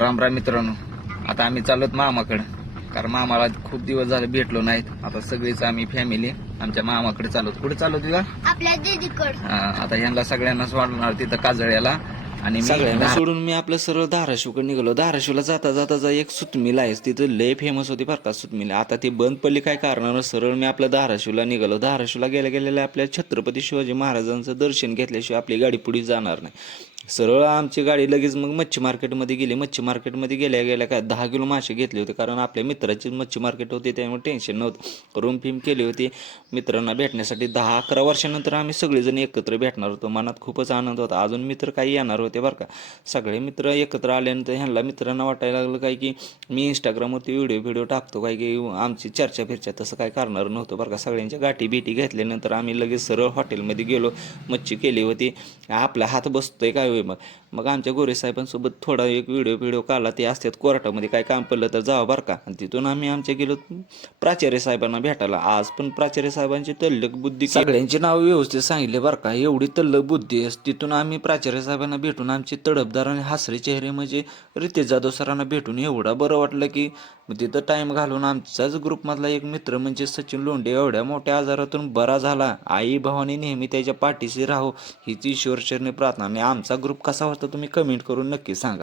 राम राम मित्रांनो, आता आम्ही चाललोत मामाकडे. कारण मामाला खूप दिवस झाले भेटलो नाहीत. आता सगळीच आम्ही फॅमिली आमच्या मामाकडे चालवत. कुठे चाललो तुला? आपल्या दीदीकडे. आता यांना सगळ्यांनाच वाढणार तिथं काजळ्याला. आणि सगळ्यांना सोडून मी आपलं सरळ धाराशिवकडे निघालो. धाराशिवला जाता जाता एक सुतमिल आहे, तिथं लय फेमस होती बरं का सुतमिल. आता ती बंद पडली काय कारणानं. सरळ मी आपल्या धाराशिवला निघालो. धाराशिवला गेल्या आपल्या छत्रपती शिवाजी महाराजांचं दर्शन घेतल्याशिवाय आपली गाडी पुढे जाणार नाही. सरळ आमची गाडी लगेच मग मच्छी मार्केटमध्ये गेली. मच्छी मार्केटमध्ये गेल्या काय 10 किलो मासे घेतले होते, कारण आपल्या मित्राची मच्छी मार्केट होती, त्यामुळे टेन्शन नव्हतं. रूम फिम केली होती मित्रांना भेटण्यासाठी. 10-11 वर्षानंतर आम्ही सगळेजण एकत्र भेटणार होतो. मनात खूपच आनंद होता. अजून मित्र काही येणार होते बरं का. सगळे मित्र एकत्र आल्यानंतर ह्यांना मित्रांना वाटायला लागलं काय की मी इंस्टाग्रामवरती व्हिडिओ टाकतो काय की आमची चर्चा फिरच्या. तसं काय करणार नव्हतं बरं का. सगळ्यांच्या गाठी बिटी घेतल्यानंतर आम्ही लगेच सरळ हॉटेलमध्ये गेलो. मच्छी केली होती. आपला हात बसतोय काय होय. मग आमच्या गोरेसाहेबांसोबत थोडा एक व्हिडिओ काढला. ते असतात कोर्टामध्ये काय काम पडलं तर जावं बरं का. आणि तिथून आम्ही आमच्या गेलो प्राचार्य साहेबांना भेटायला. आज पण प्राचार्य साहेबांची तल्लक बुद्धी, सगळ्यांची नाव व्यवस्थित सांगितले बरं का. एवढी तल्लक बुद्धी. तिथून आम्ही प्राचार्य साहेबांना भेटून आमची तडफदार आणि हसरे चेहरे म्हणजे रितेश जाधव सरांना भेटून एवढं बरं वाटलं की तिथं टाईम घालून आमचाच ग्रुपमधला एक मित्र म्हणजे सचिन लोंढे एवढ्या मोठ्या आजारातून बरा झाला. आई भावानी नेहमी त्याच्या पाठीशी राहो हीच ईश्वरचरणी प्रार्थना. आणि आमचा ग्रुप कसा होता तुम्ही कमेंट करून नक्की सांगा.